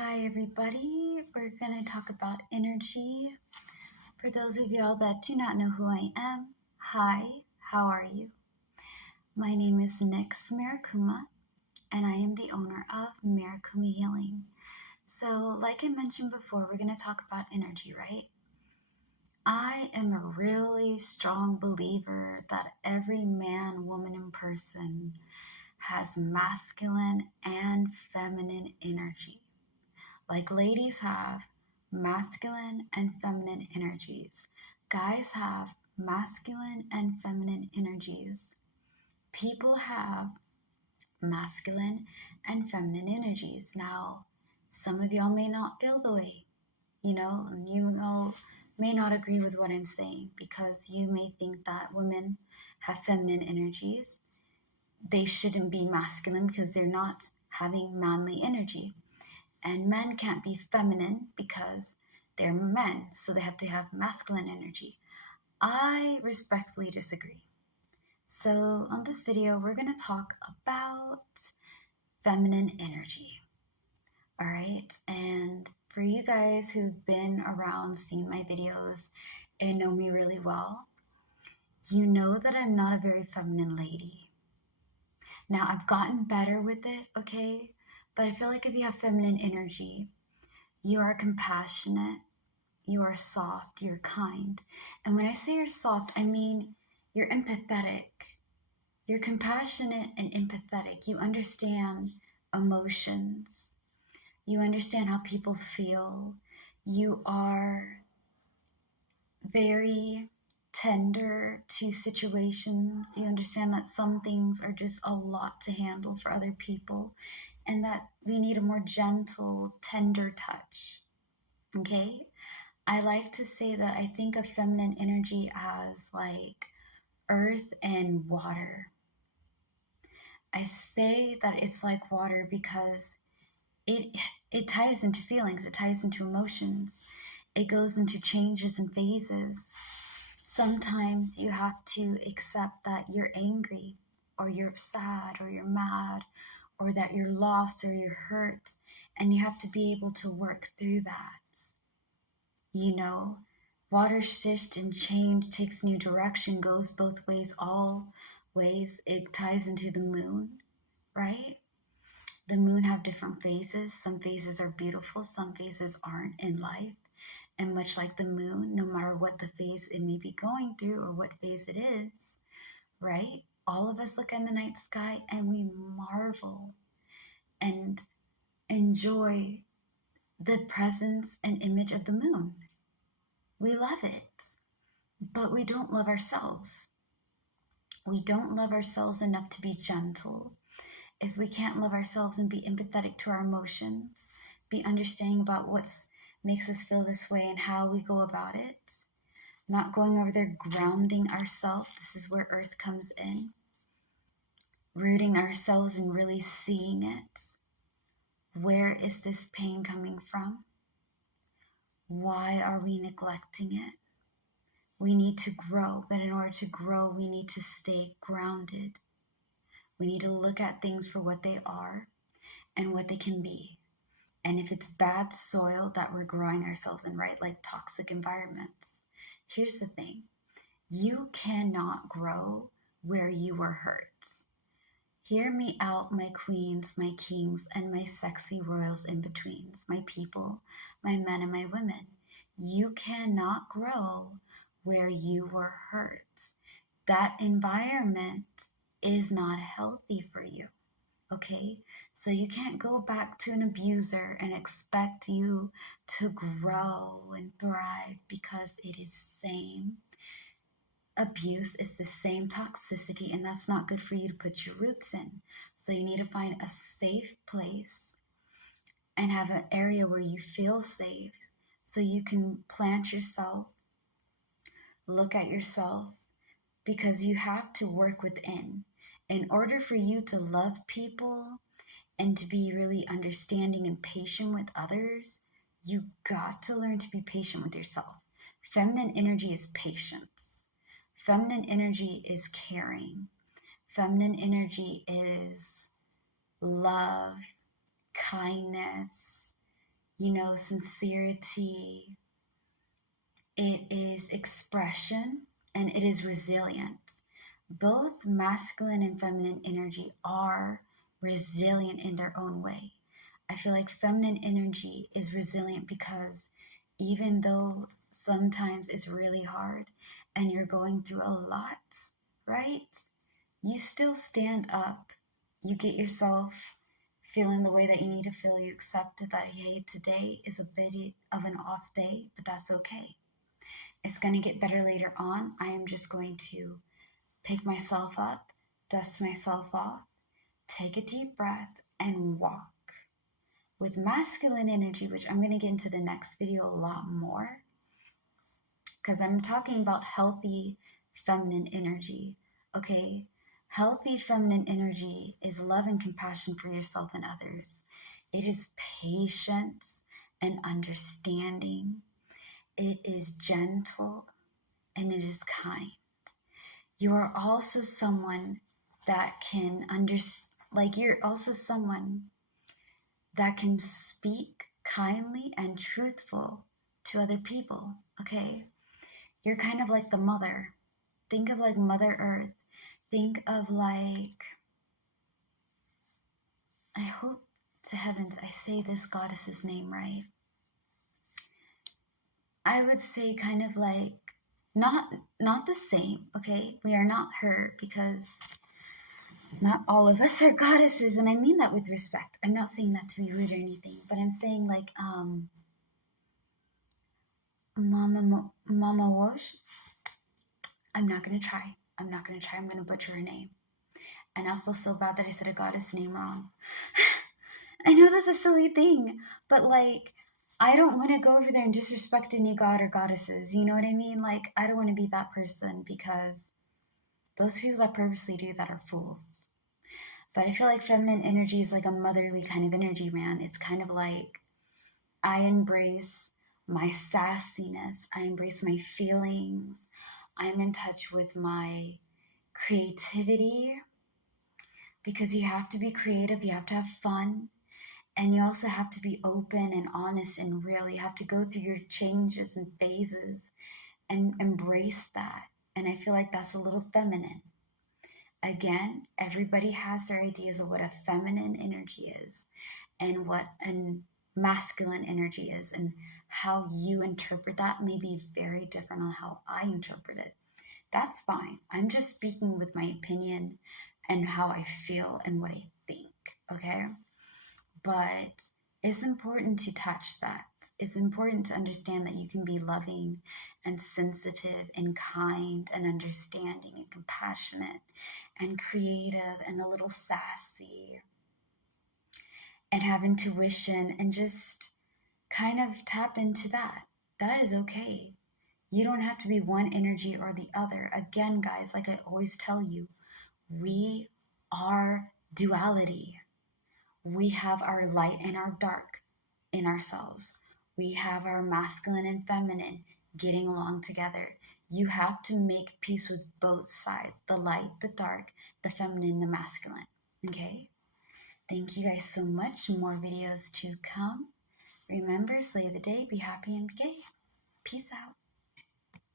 Hi everybody, we're going to talk about energy. For those of y'all that do not know who I am, hi, how are you? My name is Nyx Mirakuma and I am the owner of Mirakuma Healing. So like I mentioned before, we're going to talk about energy, right? I am a really strong believer that every man, woman, and person has masculine and feminine energy. Like ladies have masculine and feminine energies. Guys have masculine and feminine energies. People have masculine and feminine energies. Now, some of y'all may not feel the way, and you all may not agree with what I'm saying because you may think that women have feminine energies. They shouldn't be masculine because they're not having manly energy. And men can't be feminine because they're men, so they have to have masculine energy. I respectfully disagree. So on this video, we're going to talk about feminine energy. All right, and for you guys who've been around, seen my videos, and know me really well, you know that I'm not a very feminine lady. Now, I've gotten better with it, okay? But I feel like if you have feminine energy, you are compassionate, you are soft, you're kind. And when I say you're soft, I mean you're empathetic. You're compassionate and empathetic. You understand emotions. You understand how people feel. You are very tender to situations. You understand that some things are just a lot to handle for other people and that we need a more gentle, tender touch. Okay? I like to say that I think of feminine energy as like earth and water. I say that it's like water because it ties into feelings, it ties into emotions, it goes into changes and phases. Sometimes you have to accept that you're angry or you're sad or you're mad or that you're lost or you're hurt, and you have to be able to work through that. Water shift and change, takes new direction, goes both ways, all ways. It ties into the moon, right? The moon have different phases. Some phases are beautiful, some phases aren't in life. And much like the moon, no matter what the phase it may be going through or what phase it is, right? All of us look in the night sky and we marvel and enjoy the presence and image of the moon. We love it, but we don't love ourselves. We don't love ourselves enough to be gentle. If we can't love ourselves and be empathetic to our emotions, be understanding about what makes us feel this way and how we go about it, not going over there grounding ourselves. This is where earth comes in. Rooting ourselves and really seeing it. Where is this pain coming from? Why are we neglecting it? We need to grow, but in order to grow, we need to stay grounded. We need to look at things for what they are and what they can be. And if it's bad soil that we're growing ourselves in, right, like toxic environments, here's the thing. You cannot grow where you were hurt. Hear me out, my queens, my kings, and my sexy royals in betweens, my people, my men and my women. You cannot grow where you were hurt. That environment is not healthy for you, okay? So you can't go back to an abuser and expect you to grow and thrive because it is same abuse, is the same toxicity, and that's not good for you to put your roots in. So you need to find a safe place and have an area where you feel safe so you can plant yourself, look at yourself, because you have to work within. In order for you to love people and to be really understanding and patient with others, you got to learn to be patient with yourself. Feminine energy is patience. Feminine energy is caring. Feminine energy is love, kindness, sincerity, it is expression, and it is resilience. Both masculine and feminine energy are resilient in their own way. I feel like feminine energy is resilient because even though sometimes it's really hard and you're going through a lot, right? You still stand up. You get yourself feeling the way that you need to feel. You accept that, hey, today is a bit of an off day, but that's okay. It's going to get better later on. I am just going to pick myself up, dust myself off, take a deep breath, and walk. With masculine energy, which I'm going to get into the next video a lot more, because I'm talking about healthy feminine energy, okay? Healthy feminine energy is love and compassion for yourself and others. It is patience and understanding. It is gentle and it is kind. You are also someone that can you're also someone that can speak kindly and truthful to other people, okay? You're kind of like the mother. Think of like Mother Earth. Think of like, I hope to heavens I say this goddess's name right. I would say kind of like, not the same, okay? We are not her, because not all of us are goddesses, and I mean that with respect. I'm not saying that to be rude or anything, but I'm saying like Mama Wash. I'm not gonna try. I'm gonna butcher her name. And I feel so bad that I said a goddess name wrong. I know that's a silly thing, but like, I don't want to go over there and disrespect any god or goddesses. You know what I mean? Like, I don't want to be that person, because those people that purposely do that are fools. But I feel like feminine energy is like a motherly kind of energy, man. It's kind of like, I embrace my sassiness. I embrace my feelings. I'm in touch with my creativity, because you have to be creative, you have to have fun, and you also have to be open and honest and real. You have to go through your changes and phases and embrace that. And I feel like that's a little feminine. Again, everybody has their ideas of what a feminine energy is and what a masculine energy is, and how you interpret that may be very different on how I interpret it. That's fine. I'm just speaking with my opinion and how I feel and what I think, okay? But it's important to touch that. It's important to understand that you can be loving and sensitive and kind and understanding and compassionate and creative and a little sassy and have intuition, and just kind of tap into that. That is okay. You don't have to be one energy or the other. Again, guys, like I always tell you, we are duality. We have our light and our dark in ourselves. We have our masculine and feminine getting along together. You have to make peace with both sides, the light, the dark, the feminine, the masculine. Okay? Thank you guys so much. More videos to come. Remember, slay the day, be happy and be gay. Peace out.